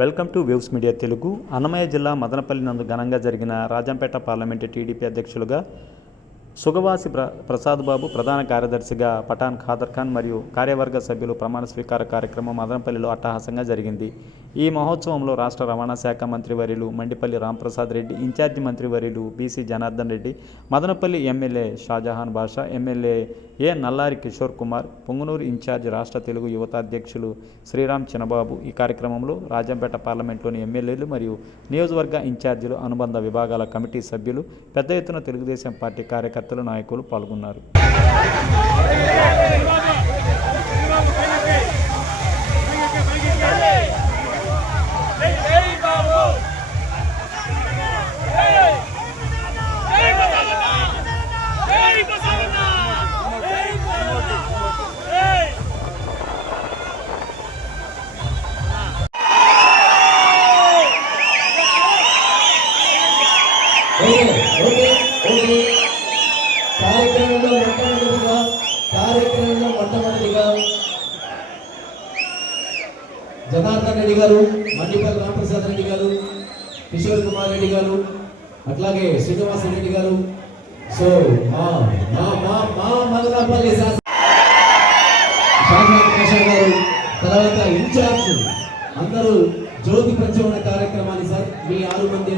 Welcome to waves media Telugu. Annamayya జిల్లా మదనపల్లి నందు ఘనంగా జరిగిన రాజంపేట పార్లమెంటు టీడీపీ అధ్యక్షులుగా సుగవాసి ప్రసాద్ బాబు, ప్రధాన కార్యదర్శిగా పఠాన్ ఖాదర్ ఖాన్ మరియు కార్యవర్గ సభ్యులు ప్రమాణ స్వీకార కార్యక్రమం మదనపల్లిలో అట్టహాసంగా జరిగింది. ఈ మహోత్సవంలో రాష్ట్ర రవాణా శాఖ మంత్రివర్యులు మండిపల్లి రాంప్రసాద్ రెడ్డి, ఇన్ఛార్జి మంత్రివర్యులు బీసీ జనార్దన్ రెడ్డి, మదనపల్లి ఎమ్మెల్యే షాజహాన్ బాషా, ఎమ్మెల్యే ఏ నల్లారి కిషోర్ కుమార్, పొంగునూరు ఇన్ఛార్జి రాష్ట్ర తెలుగు యువత అధ్యక్షులు శ్రీరామ్ చినబాబు, ఈ కార్యక్రమంలో రాజంపేట పార్లమెంట్లోని ఎమ్మెల్యేలు మరియు నియోజకవర్గ ఇన్ఛార్జీలు, అనుబంధ విభాగాల కమిటీ సభ్యులు, పెద్ద ఎత్తున తెలుగుదేశం పార్టీ కార్యకర్తలు, నాయకులు పాల్గొన్నారు. కార్యక్రమంలో మొట్టమొదటిగా జనార్దన్ రెడ్డి గారు, మండిపల్లి రాంప్రసాద్ రెడ్డి గారు, కిషోర్ కుమార్ రెడ్డి గారు, అట్లాగే శ్రీనివాస్ రెడ్డి గారు, సో మదనపల్లి గారు, తర్వాత ఇన్ఛార్జ్ అందరూ జ్యోతి ప్రజ్వలన కార్యక్రమాన్ని సార్ మీ 6 మంది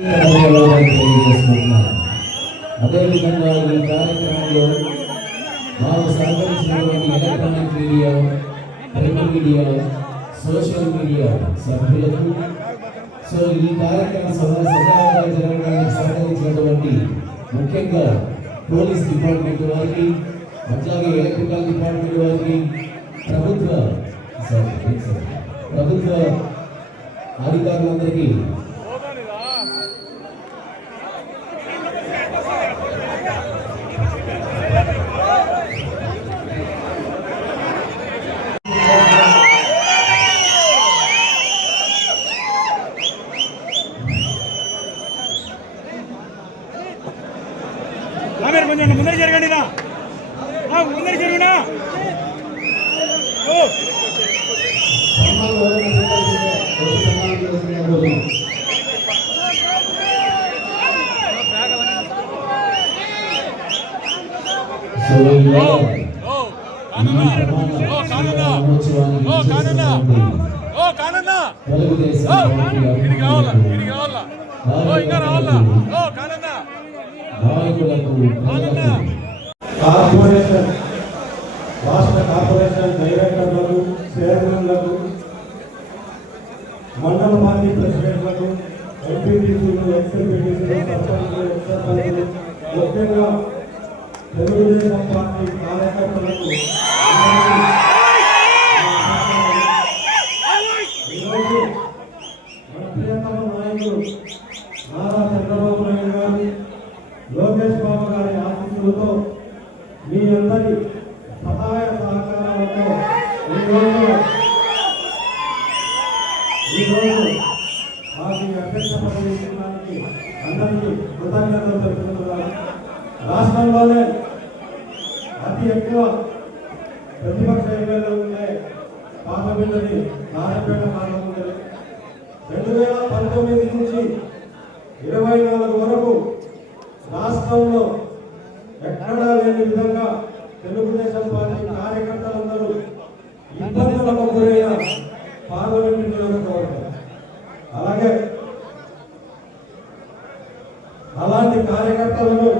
తెలియజేసుకుంటున్నాను. అదేవిధంగా ఈ కార్యక్రమంలో మాకు సహకరించినటువంటి electronic media, print media, social media సభ్యులకు, సో ఈ కార్యక్రమం సజావుగా జరగడానికి సహకరించినటువంటి ముఖ్యంగా పోలీస్ డిపార్ట్మెంట్ వారికి, అట్లాగే ఎలక్ట్రికల్ డిపార్ట్మెంట్ వారికి, ప్రభుత్వ అధికారులందరికీ కొంచెం ముందర జరగండి, ముందర జరగనా. కార్పొరేషన్ రాష్ట్ర కార్పొరేషన్ డైరెక్టర్లకు, చైర్మన్లకు, మండల పార్టీ ప్రెసిడెంట్లకు, ఎంపీటీసీలు, ఎక్స్ఎంపీటీసీలు, సర్పంచులు, ఎక్స్సర్పంచులు, ముఖ్యంగా తెలుగుదేశం పార్టీ కార్యకర్తలకు ఈరోజు మన ప్రియతమ నాయకుడు నారా చంద్రబాబు నాయుడు గారు, లోకేష్ బాబు గారి ఆశీస్సులతో మీ అందరి సహాయ సహకారాలతో ఈరోజు మాకు అధ్యక్ష పదవి ఇవ్వడానికి అందరికీ కృతజ్ఞతలు తెలుపుతున్నాను. రాష్ట్రంలోనే అతి ఎక్కువ ప్రతిపక్ష ఎమ్మెల్యేలు ఉండే పార్లమెంటుని నారాయణపేట పార్లమెంటు 2019 నుంచి 24 వరకు రాష్ట్రంలో ఎక్కడా లేని విధంగా తెలుగుదేశం పార్టీ కార్యకర్తలందరూ ఇబ్బందులకు గురైన పార్లమెంటు నియోజకవర్గం. అలాగే అలాంటి కార్యకర్తలను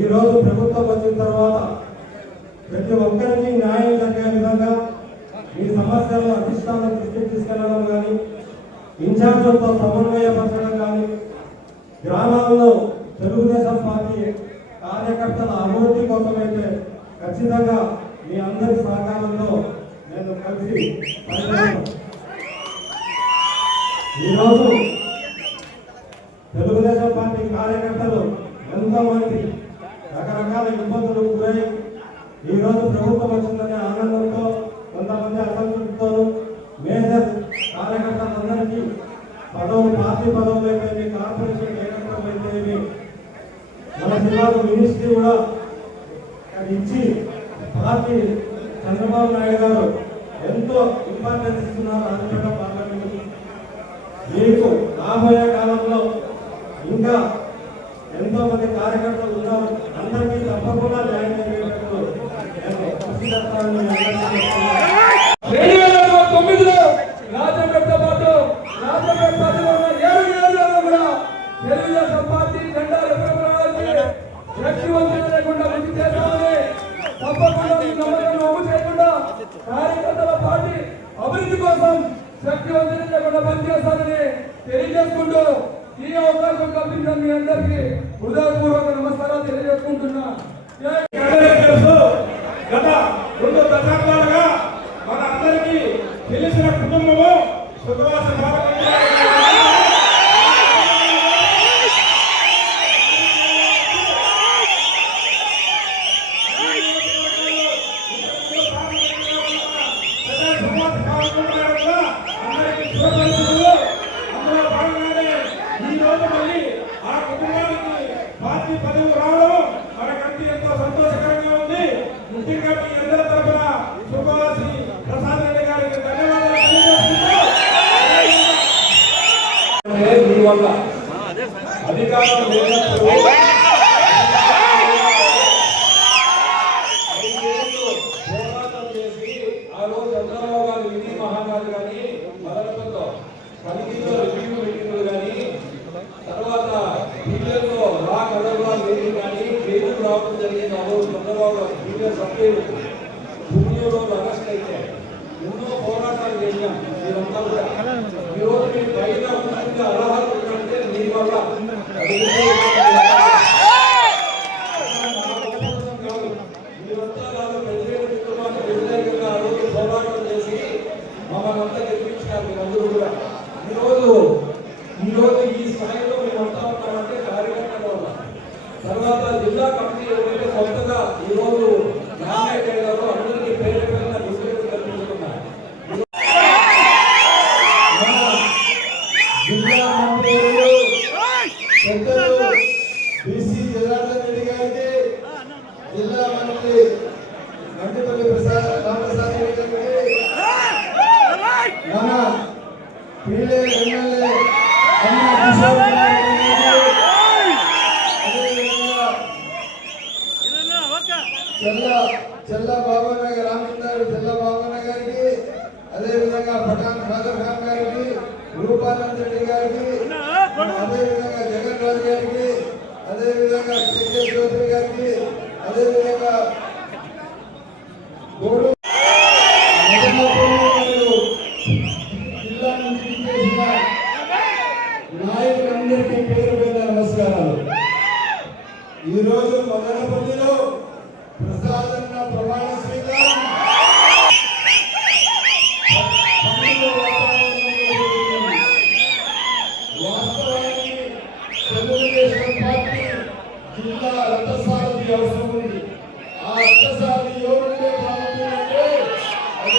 ఈరోజు ప్రభుత్వం వచ్చిన తర్వాత ప్రతి ఒక్కరికి న్యాయం జరిగే విధంగా ఈ సమస్యలను అధిష్టానం దృష్టికి తీసుకెళ్లడం కానీ, ఇన్ఛార్జులతో సమన్వయపరచడం కానీ, గ్రామాల్లో తెలుగుదేశం పార్టీ కార్యకర్తల అభివృద్ధి కోసమైతే ఖచ్చితంగా మీ అందరి సహకారంతో నేను కలిసి పనిచేస్తాను. ఈరోజు తెలుగుదేశం పార్టీ కార్యకర్తలు ఎంతోమంది రకరకాల ఇబ్బందులు గురై ఈరోజు ప్రభుత్వం వచ్చిందనే ఆనందంతో, కొంతమంది అసంతృప్తితోనూ, మేజర్ కార్యకర్తలందరికీ పదవులు, పార్టీ పదవులు అయితేమి, కార్పొరేషన్ డైరెక్టర్ అయితేమి, మన జిల్లాకు మినిస్ట్రీ కూడా ఇచ్చి పార్టీ చంద్రబాబు నాయుడు గారు ఎంతో ఇంపార్టెన్స్ ఇస్తున్నారు రాజపేట పార్లమెంట్. మీకు రాబోయే కాలంలో ఇంకా ఎంతో మంది కార్యకర్తలు ఉన్నారు. అందరికీ తప్పకుండా న్యాయం జరిగేటట్టు నేను కృషి చేస్తానని 2009లో రాజంపేటతో పాటు రాజంపేట పార్టీలో ఉన్న 7 నియోజకవర్గాలు కూడా తెలుగుదేశం పార్టీ జెండా శక్తివంతులు లేకుండా ముందుకు చేస్తామని, తప్పకుండా నమ్మకం అమలు చేయకుండా కార్యకర్తల పార్టీ అభివృద్ధి కోసం శక్తివంతులు లేకుండా పనిచేస్తామని తెలియజేసుకుంటూ ఈ అవకాశం కల్పించిన మీ అందరికీ హృదయపూర్వక నమస్కారాలు తెలియజేసుకుంటున్నా. గత 2 దశాబ్దాలుగా మన అందరికీ తెలిసిన కుటుంబము సుఖవాస పార్టీ పదవి రావడం మనకంటే ఎంతో సంతోషకరంగా ఉంది. ముఖ్యంగా మీ అందరి తరఫున సుఖవాసి ప్రసాద్ రెడ్డి గారికి ధన్యవాదాలు తెలియజేస్తున్నాం. మీ వల్ల అధికారం లేనప్పుడు పోరాటం చేసి ఆ రోజు చంద్రబాబు గారి విధి మహారాజు కానీ మొదలతో కలిగిలో రివ్యూ మీటింగ్లు కానీ తర్వాత ప్రతి భూమిలో అరెస్ట్ అయితే ఎన్నో పోరాటాలు చేసినాం. మీరంతా కూడా ఈరోజు మీరు బయట ఉన్నందుకు అర్హత ఉందంటే మీ వల్ల మీరంతా కాదు ప్రెసిడెంట్ కుటుంబానికి వ్యతిరేకంగా ఆ రోజు పోరాటం చేసి మమ్మల్ని అంతా గెలిపించినారు. మీరందరూ కూడా ఈరోజు ఈ స్థాయిలో మేమంతా ఉన్నామంటే కార్యకర్తల వల్ల. తర్వాత జిల్లా కమిటీ ఎవరైతే కొత్తగా ఈరోజు నామినేట్ అయ్యారో అందరికీ పేరు పేరున గుర్తింపు కల్పిస్తున్నారు. జిల్లా మంత్రులు పెద్దలు బీసీ జనార్దన్ రెడ్డి గారికి, జిల్లా మంత్రి మండిపల్లి రామప్రసాద్ రెడ్డి గారికి, మన పీలే ఎమ్మెల్యే అన్న కిషోర్ కుమార్ రెడ్డి గారికి, అదేవిధంగా చెల్ల బాబన్న రామచంద్ర చెల్ల బాబన్న గారికి, అదేవిధంగా పఠాన్ ఖాదర్ ఖాన్ గారికి, రూపానంద్ రెడ్డి గారికి, అదేవిధంగా జగన్ రాజు గారికి, అదేవిధంగా కేకే చౌదరి గారికి, అదేవిధంగా గోడు జిల్లా నుంచి చేసిన నాయకులందరికీ పేరు పేరు నమస్కారాలు. ఈరోజు మదనపల్లిలో ప్రసాదన్న ప్రమాణ స్వీకారం వాస్తవానికి తెలుగుదేశం పార్టీ జిల్లా రథసారథి అవసరం ఉంది. ఆ రథసారథి ఎవరుంటే బాగుంటుందంటే అది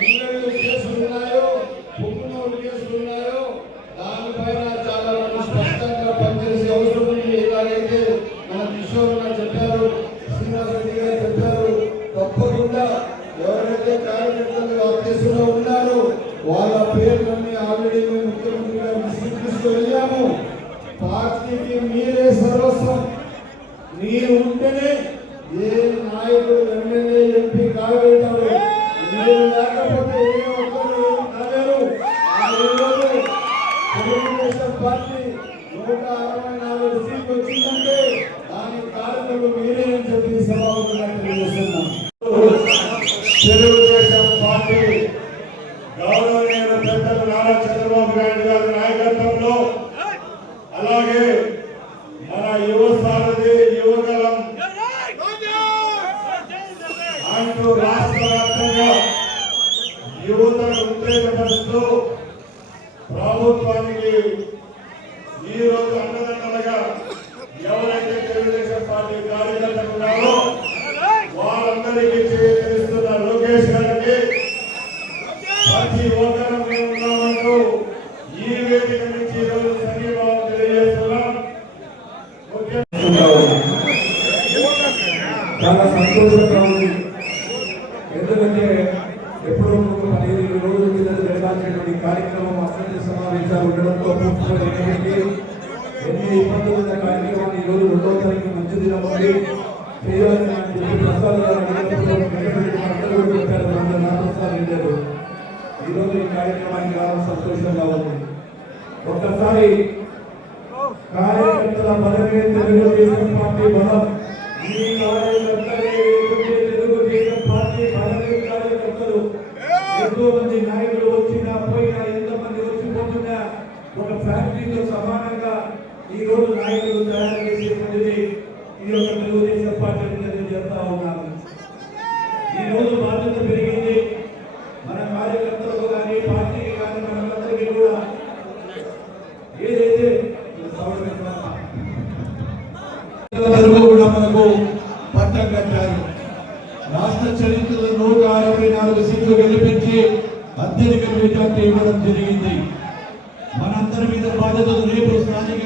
అంగళ్ళు కేసులు ఉన్నాయో, పొంగునోడు కేసులు ఉన్నాయో దానిపైన చాలా మంది స్పష్టంగా పనిచేసే అవసరం ఉంది. ఎలాగైతే మన కిషోర్ చెప్పారు, శ్రీనివాసరెడ్డి గారు చెప్పారు, తప్పకుండా ఎవరైతే కార్యకర్తలు ఆ కేసులో ఉన్నారో వాళ్ళ పేర్లన్నీ ఆల్రెడీ మేము ముఖ్యమంత్రి గారికి తీసుకువెళ్ళాము. పార్టీకి మీరే సర్వస్వం. మీరు ఉంటేనే ఏ నాయకుడు ఎమ్మెల్యే ఎంపీ కాగలుగుతారు. మీరు లేకపోతే ఏ ఒక్కరు కాలేరు. ఈరోజు తెలుగుదేశం పార్టీ 164 సీట్లు వచ్చిందంటే దానికి కారణులు మీరే అని చెప్పి సభాముఖంగా తెలియజేస్తున్నాం. తెలుగుదేశం పార్టీ గౌరవనీయులు పెద్దలు నారా చంద్రబాబు నాయుడు గారి నాయకత్వంలో, అలాగే మన యువ సారథి యువగలం అంటూ రాష్ట్ర వ్యాప్తంగా యువతను ఉత్తేజపరుస్తూ ప్రభుత్వానికి ఈ రోజు అండదండలుగా ఎవరైతే తెలుగుదేశం పార్టీ కార్యకర్తలు ఉన్నారో వారందరికీ తెలుస్తున్న లోకేష్ గారికి ప్రతి ఒక్కరం మేము ఉన్నామంటూ ఈ వేదిక నుంచి ఈరోజు సంఘీభావం తెలియజేస్తున్నాం. చాలా సంతోషంగా ఉంది. ఎందుకంటే ఎప్పుడో 15 రోజుల కింద జరగాల్సినటువంటి కార్యక్రమం అసెంబ్లీ సమావేశాలు ఉండడంతో పూర్తిపోయినప్పటికీ ఎన్ని ఇబ్బందులు ఉన్న కార్యక్రమాన్ని ఈరోజు 2వ తారీఖు మంచి దినం ఉంది చేయాలని ప్రసాద్ గారు చెప్పారు. ఈరోజు ఈ కార్యక్రమానికి రావడం సంతోషంగా ఉంది. ఒక్కసారి కార్యకర్తల బలమే తెలుగుదేశం పార్టీ బలం. ఈ కార్యకర్తలే తెలుగుదేశం పార్టీ బలమే కార్యకర్తలు. ఎంతో మంది నాయకులు వచ్చినా పోయినా, ఎంతమంది వచ్చిపోతున్నా ఒక ఫ్యాక్టరీతో సమానంగా ఈ రోజు నాయకులు తయారు చేసేటువంటిది ఈ యొక్క తెలుగుదేశం పార్టీ చేస్తా ఉన్నారు. ఈ రోజు బాధ్యత పెరిగింది. మన కార్యకర్తలకు కానీ పార్టీకి కానీ మనందరికీ కూడా ఏదైతే కూడా మనకు పట్టం కట్టారు. రాష్ట్ర చరిత్రలో 164 సీట్లు గెలిపించి అత్యధిక మెజార్టీ ఇవ్వడం జరిగింది. మనందరి మీద బాధ్యతలు రేపు స్థానిక